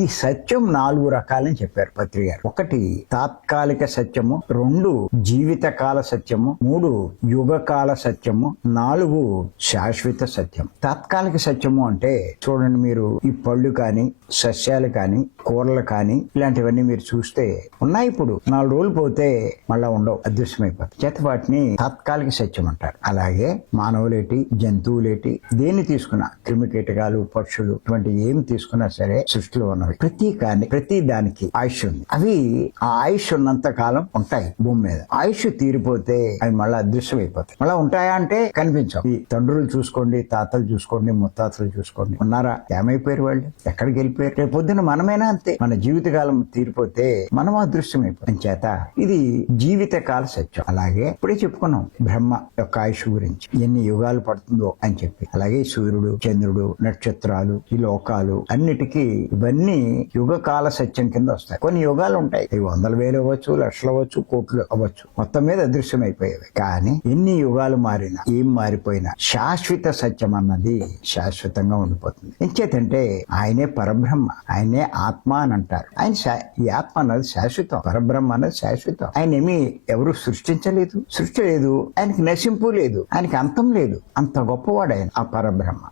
ఈ సత్యం 4 రకాలని చెప్పారు పత్రి గారు. 1 తాత్కాలిక సత్యము, 2 జీవితకాల సత్యము, 3 యుగకాల సత్యము, 4 శాశ్వత సత్యం. తాత్కాలిక సత్యము అంటే చూడండి, మీరు ఈ పళ్ళు కానీ సస్యాలు కానీ కూరలు కానీ ఇలాంటివన్నీ మీరు చూస్తే ఉన్నాయి, ఇప్పుడు 4 రోజులు పోతే మళ్ళా ఉండవు, అదృశ్యమైపోతాయి. చేత వాటిని తాత్కాలిక సత్యం అంటారు. అలాగే మానవులేటి జంతువులేటి దేన్ని తీసుకున్నా, క్రిమికీటకాలు పక్షులు ఇటువంటి ఏమి తీసుకున్నా సరే సృష్టిలో ఉన్నవి ప్రతి దానికి ఆయుష్ ఉంది. అవి ఆ ఆయుష్ ఉన్నంత కాలం ఉంటాయి భూమి మీద. ఆయుష్ తీరిపోతే అవి మళ్ళీ అదృశ్యం అయిపోతాయి. మళ్ళీ ఉంటాయా అంటే కనిపించవు. ఈ తండ్రులు చూసుకోండి, తాతలు చూసుకోండి, ముత్తాతలు చూసుకోండి, ఉన్నారా? ఏమైపోయారు వాళ్ళు? ఎక్కడికి వెళ్ళిపోయారు? రేపు పొద్దున మనమైనా అంతే. మన జీవితకాలం తీరిపోతే మనం అదృశ్యం అయిపోతాం. చేత ఇది జీవితకాల సత్యం. అలాగే ఇప్పుడే చెప్పుకున్నాం బ్రహ్మ యొక్క ఆయుష్ గురించి, ఎన్ని యుగాలు పడుతుందో అని చెప్పి. అలాగే సూర్యుడు, చంద్రుడు, నక్షత్రాలు, ఈ లోకాలు అన్నిటికీ ఇవన్నీ యుగకాల సత్యం కింద వస్తాయి. కొన్ని యుగాలు ఉంటాయి, ఇవి 100,000 అవ్వచ్చు, లక్షలు అవ్వచ్చు, కోట్లు అవ్వచ్చు, మొత్తం మీద అదృశ్యం అయిపోయేవి. కానీ ఎన్ని యుగాలు మారినా ఏం మారిపోయినా శాశ్వత సత్యం అన్నది శాశ్వతంగా ఉండిపోతుంది. ఎంచేతంటే ఆయనే పరబ్రహ్మ, ఆయనే ఆత్మ అని అంటారు. ఈ ఆత్మ అన్నది శాశ్వతం, పరబ్రహ్మ అన్నది శాశ్వతం. ఆయన ఏమి ఎవరు సృష్టించలేదు, సృష్టి లేదు, ఆయనకి నశింపు లేదు, ఆయనకి అంతం లేదు. అంత గొప్పవాడు ఆయన, ఆ పరబ్రహ్మ.